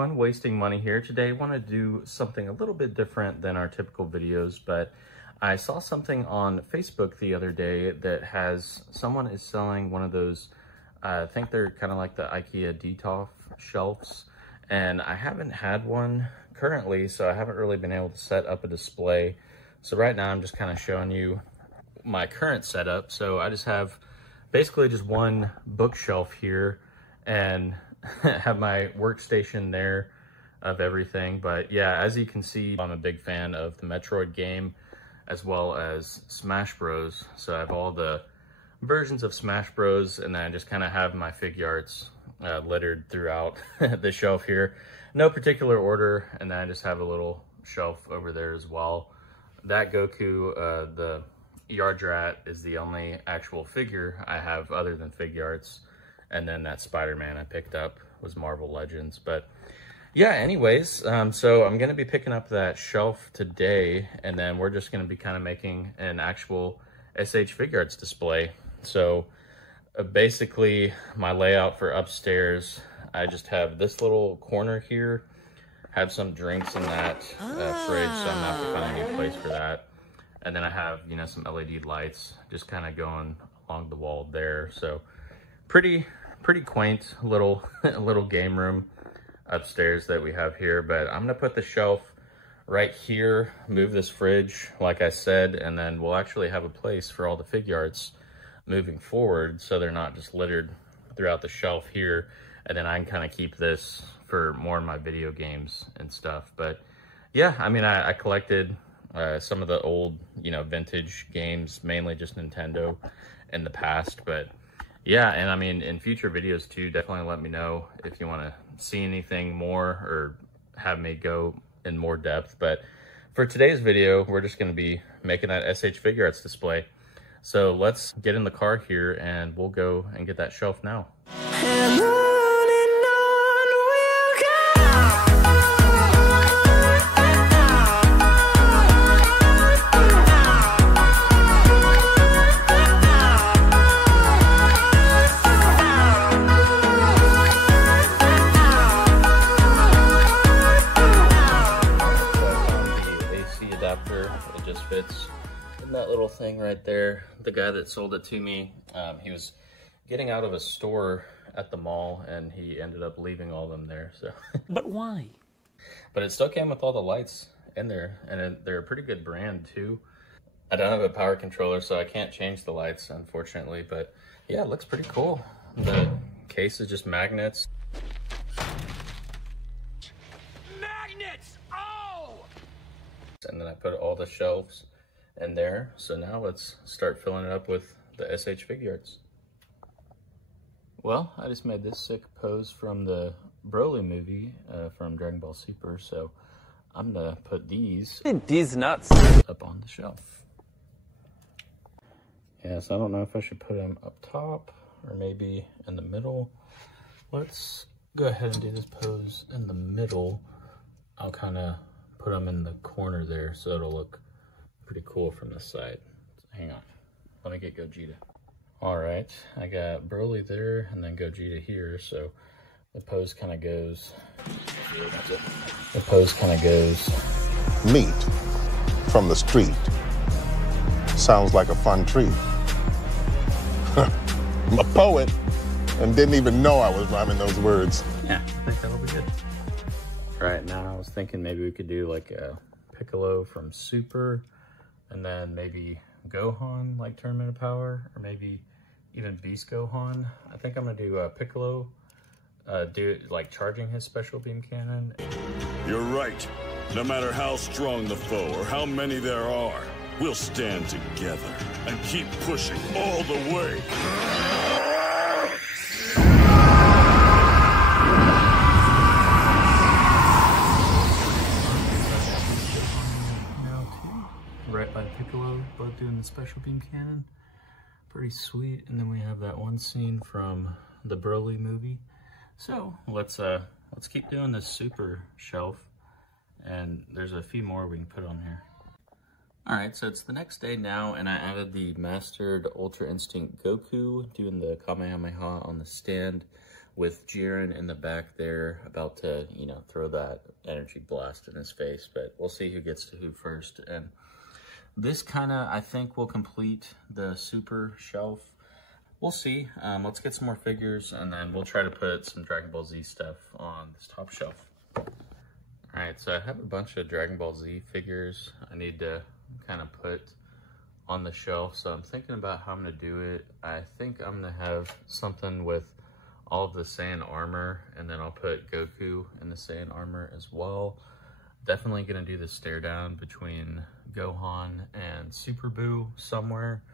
everyone, Wasting Money here. Today I want to do something a little bit different than our typical videos, but I saw something on Facebook the other day that has, someone is selling one of those, I think they're kind of like the IKEA Detolf shelves, and I haven't had one currently, so I haven't really been able to set up a display. So right now I'm just kind of showing you my current setup. So I just have basically just one bookshelf here and have my workstation there of everything. But yeah, as you can see, I'm a big fan of the Metroid game as well as Smash Bros. So I have all the versions of Smash Bros. And then I just kind of have my Figuarts littered throughout the shelf here. No particular order. And then I just have a little shelf over there as well. That Goku, the Yardrat, is the only actual figure I have other than Figuarts. And then that Spider-Man I picked up was Marvel Legends. But yeah, anyways, so I'm going to be picking up that shelf today. And then we're just going to be kind of making an actual SH Figuarts display. So basically my layout for upstairs, I just have this little corner here. Have some drinks in that fridge, so I'm not finding a new place for that. And then I have, you know, some LED lights just kind of going along the wall there. So pretty quaint little little game room upstairs that we have here. But I'm gonna put the shelf right here, move this fridge like I said, and then we'll actually have a place for all the Figuarts moving forward, so they're not just littered throughout the shelf here. And then I can kind of keep this for more of my video games and stuff. But yeah, I mean, I collected some of the old, you know, vintage games, mainly just Nintendo in the past. But yeah, and I mean, in future videos too, definitely let me know if you want to see anything more or have me go in more depth. But for today's video, we're just going to be making that SH Figuarts display. So let's get in the car here and we'll go and get that shelf now. It just fits in that little thing right there. The guy that sold it to me, he was getting out of a store at the mall and he ended up leaving all of them there. So, but why? But it still came with all the lights in there, and they're a pretty good brand too. I don't have a power controller, so I can't change the lights, unfortunately. But yeah, it looks pretty cool. The case is just magnets. And then I put all the shelves in there. So now let's start filling it up with the SH Figuarts. Well, I just made this sick pose from the Broly movie from Dragon Ball Super. So I'm gonna put these nuts up on the shelf. Yeah, so I don't know if I should put them up top or maybe in the middle. Let's go ahead and do this pose in the middle. I'll kind of put them in the corner there so it'll look pretty cool from this side. So hang on, let me get Gogeta. All right, I got Broly there and then Gogeta here, so the pose kind of goes, Meat from the street sounds like a fun treat. I'm a poet and didn't even know I was rhyming those words. Yeah, I think that'll be good. Right now I was thinking maybe we could do like a Piccolo from Super, and then maybe Gohan like Tournament of Power, or maybe even Beast Gohan. I think I'm gonna do Piccolo, do like charging his special beam cannon. You're right. No matter how strong the foe or how many there are, we'll stand together and keep pushing all the way. Right by Piccolo, both doing the special beam cannon. Pretty sweet. And then we have that one scene from the Broly movie. So let's keep doing this Super shelf, and there's a few more we can put on here. All right, so it's the next day now, and I added the Mastered Ultra Instinct Goku, doing the Kamehameha on the stand with Jiren in the back there, about to, you know, throw that energy blast in his face. But we'll see who gets to who first. And this kind of, I think, will complete the super shelf. We'll see. Let's get some more figures, and then we'll try to put some Dragon Ball Z stuff on this top shelf. Alright, so I have a bunch of Dragon Ball Z figures I need to kind of put on the shelf, so I'm thinking about how I'm going to do it. I think I'm going to have something with all of the Saiyan armor, and then I'll put Goku in the Saiyan armor as well. Definitely going to do the stare down between Gohan and Super Buu somewhere.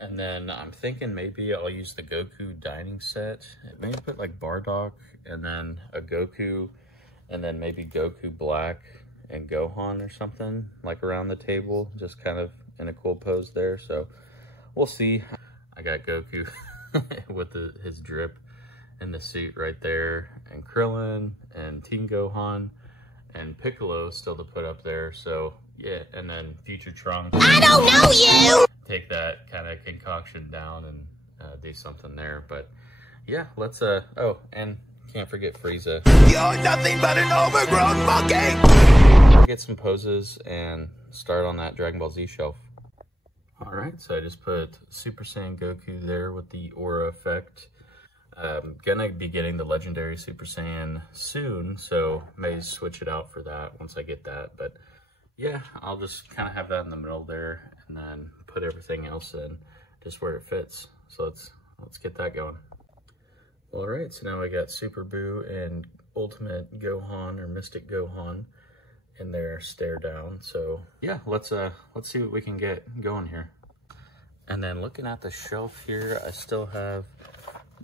And then I'm thinking maybe I'll use the Goku dining set. Maybe put like Bardock, and then a Goku, and then maybe Goku Black and Gohan or something, like around the table, just kind of in a cool pose there. So we'll see. I got Goku with his drip in the suit right there, and Krillin and Teen Gohan and Piccolo still to put up there. So yeah, and then future Trunks. I don't know you! Take that kind of concoction down and do something there. But yeah, let's, oh, and can't forget Frieza. You're nothing but an overgrown monkey! Get some poses and start on that Dragon Ball Z shelf. Alright, so I just put Super Saiyan Goku there with the aura effect. Gonna be getting the legendary Super Saiyan soon, so may switch it out for that once I get that. But yeah, I'll just kind of have that in the middle there, and then put everything else in just where it fits. So let's get that going. All right, so now I got Super Buu and Ultimate Gohan, or Mystic Gohan, in their stare down. So yeah, let's see what we can get going here. And then looking at the shelf here, I still have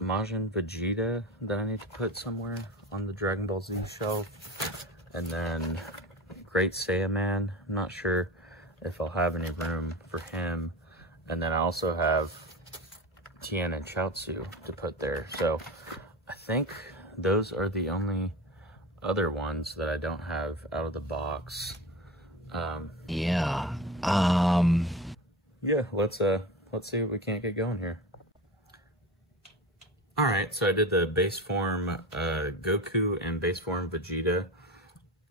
Majin Vegeta that I need to put somewhere on the Dragon Ball Z shelf, and then Great Saiyaman. I'm not sure if I'll have any room for him. And then I also have Tien and Chaozu to put there. So I think those are the only other ones that I don't have out of the box. Yeah, let's see what we can't get going here. All right, so I did the base form Goku and base form Vegeta,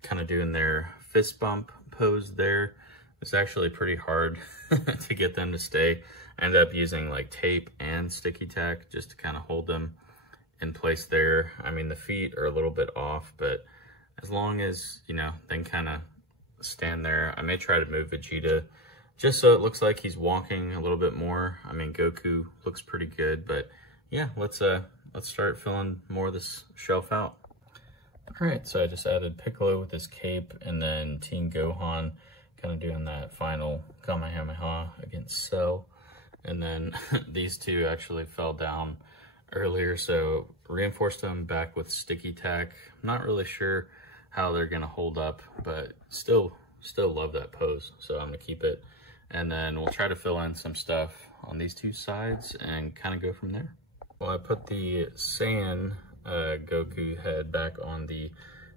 kind of doing their fist bump pose there. It's actually pretty hard to get them to stay. I ended up using like tape and sticky tack just to kind of hold them in place there. I mean, the feet are a little bit off, but as long as, you know, they can kind of stand there. I may try to move Vegeta just so it looks like he's walking a little bit more. I mean, Goku looks pretty good, but yeah, let's start filling more of this shelf out. All right, so I just added Piccolo with his cape, and then Teen Gohan kind of doing that final Kamehameha against Cell. And then these two actually fell down earlier, so reinforced them back with sticky tack. I'm not really sure how they're gonna hold up, but still love that pose, so I'm gonna keep it. And then we'll try to fill in some stuff on these two sides and kind of go from there. Well, I put the Saiyan Goku head back on the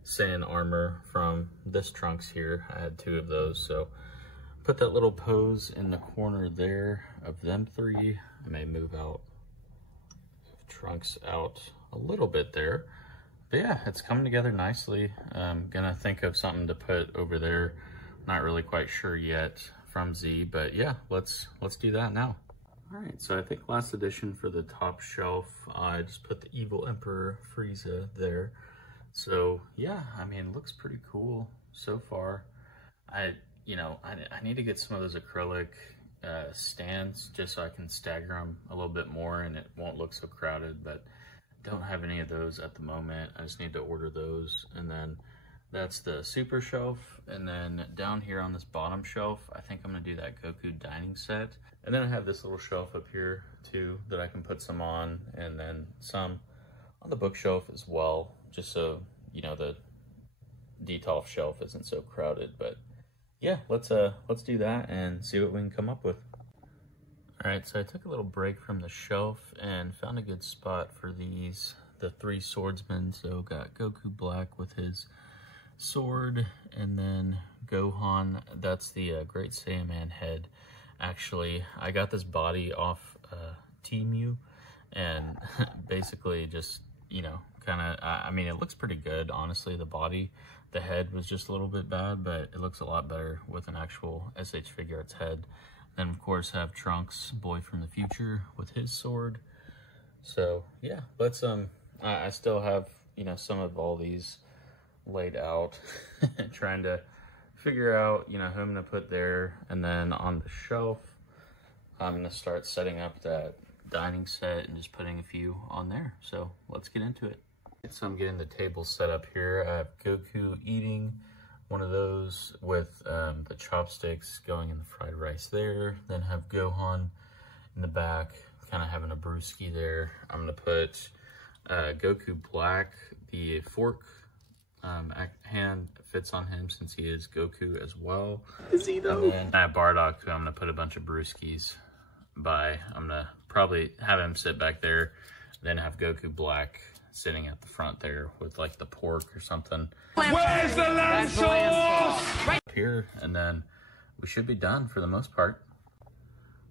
Saiyan armor from this Trunks here. I had two of those, so put that little pose in the corner there of them three. I may move Trunks out a little bit there. But yeah, it's coming together nicely. I'm gonna think of something to put over there. Not really quite sure yet from Z, but yeah, let's do that now. All right, so I think last addition for the top shelf, I just put the Evil Emperor Frieza there. So yeah, I mean, it looks pretty cool so far. I need to get some of those acrylic stands just so I can stagger them a little bit more and it won't look so crowded, but don't have any of those at the moment. I just need to order those. And then that's the super shelf. And then down here on this bottom shelf, I think I'm gonna do that Goku dining set. And then I have this little shelf up here too that I can put some on, and then some on the bookshelf as well, just so, you know, the detolf shelf isn't so crowded. But yeah, let's do that and see what we can come up with. All right, so I took a little break from the shelf and found a good spot for these, the three swordsmen. So got Goku Black with his sword, and then Gohan, that's the Great Saiyaman head. Actually, I got this body off Temu, and basically just, you know, kind of, I mean, it looks pretty good, honestly. The body, the head was just a little bit bad, but it looks a lot better with an actual SH Figuarts head. Then, of course, have Trunks, boy from the future, with his sword. So, yeah, let's, I still have, you know, some of all these laid out, trying to figure out, you know, who I'm going to put there. And then on the shelf, I'm going to start setting up that dining set and just putting a few on there. So let's get into it. So I'm getting the table set up here. I have Goku eating one of those with the chopsticks going in the fried rice there. Then have Gohan in the back, kind of having a brewski there. I'm going to put Goku Black, the fork hand fits on him since he is Goku as well. Is he though? And then I have Bardock, who I'm going to put a bunch of brewskis by. I'm going to probably have him sit back there, then have Goku Black sitting at the front there with like the pork or something. Where's the lamb sauce? Right here, and then we should be done for the most part.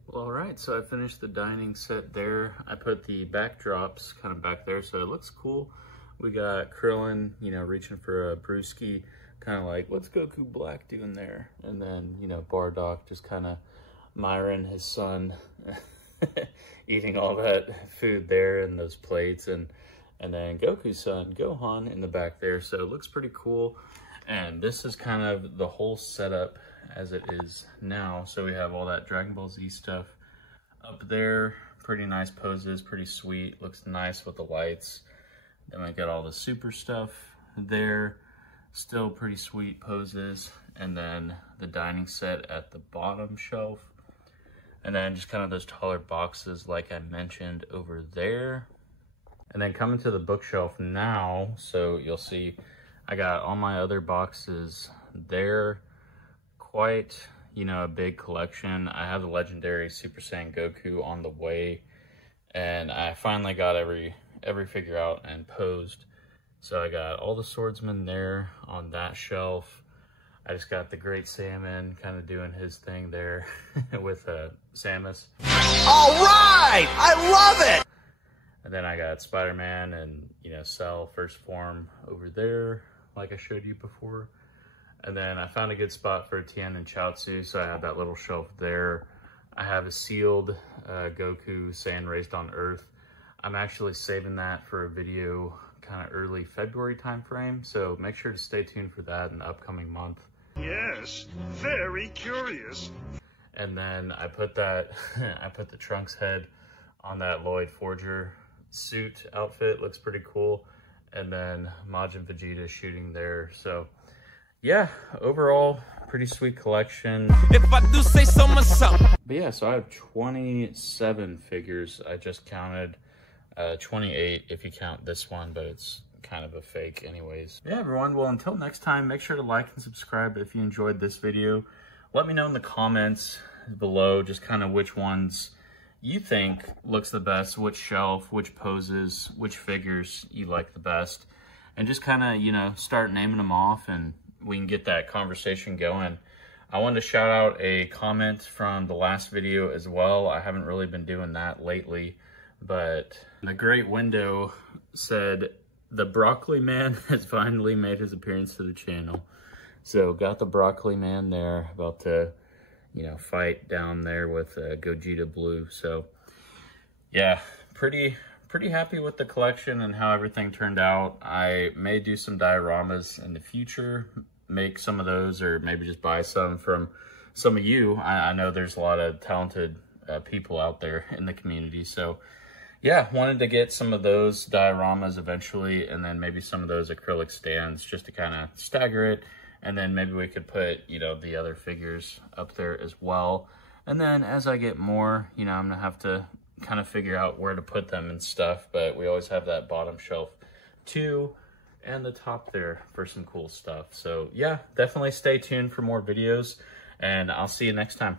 Well, all right, so I finished the dining set there. I put the backdrops kind of back there, so it looks cool. We got Krillin, you know, reaching for a brewski, kind of like, what's Goku Black doing there? And then, you know, Bardock just kind of Myron, his son, eating all that food there in those plates. And then Goku's son, Gohan, in the back there. So it looks pretty cool. And this is kind of the whole setup as it is now. So we have all that Dragon Ball Z stuff up there. Pretty nice poses, pretty sweet. Looks nice with the lights. Then we got all the super stuff there. Still pretty sweet poses. And then the dining set at the bottom shelf. And then just kind of those taller boxes like I mentioned over there. And then coming to the bookshelf now, so you'll see I got all my other boxes there. Quite, you know, a big collection. I have the legendary Super Saiyan Goku on the way. And I finally got every figure out and posed. So I got all the swordsmen there on that shelf. I just got the Great Salmon kind of doing his thing there with Samus. All right! I love it! And then I got Spider-Man and, you know, Cell first form over there, like I showed you before. And then I found a good spot for Tien and Chaozu, so I have that little shelf there. I have a sealed Goku Saiyan Raised on Earth. I'm actually saving that for a video kind of early February time frame, so make sure to stay tuned for that in the upcoming month. Yes, very curious. And then I put that, I put the Trunks head on that Lloyd Forger suit outfit. Looks pretty cool. And then Majin Vegeta shooting there. So yeah, overall, pretty sweet collection. If I do say so myself. But yeah, so I have 27 figures. I just counted 28 if you count this one, but it's kind of a fake anyways. Yeah, everyone, well, until next time, make sure to like and subscribe if you enjoyed this video. Let me know in the comments below just kind of which ones you think looks the best, which shelf, which poses, which figures you like the best, and just kind of, you know, start naming them off and we can get that conversation going. I wanted to shout out a comment from the last video as well. I haven't really been doing that lately, but the Great Window said, the Broccoli Man has finally made his appearance to the channel. So got the Broccoli Man there, about to, you know, fight down there with Gogeta Blue. So yeah, pretty happy with the collection and how everything turned out. I may do some dioramas in the future, make some of those, or maybe just buy some from some of you. I know there's a lot of talented people out there in the community. So yeah, wanted to get some of those dioramas eventually, and then maybe some of those acrylic stands just to kind of stagger it. And then maybe we could put, you know, the other figures up there as well. And then as I get more, you know, I'm going to have to kind of figure out where to put them and stuff. But we always have that bottom shelf too, and the top there for some cool stuff. So yeah, definitely stay tuned for more videos, and I'll see you next time.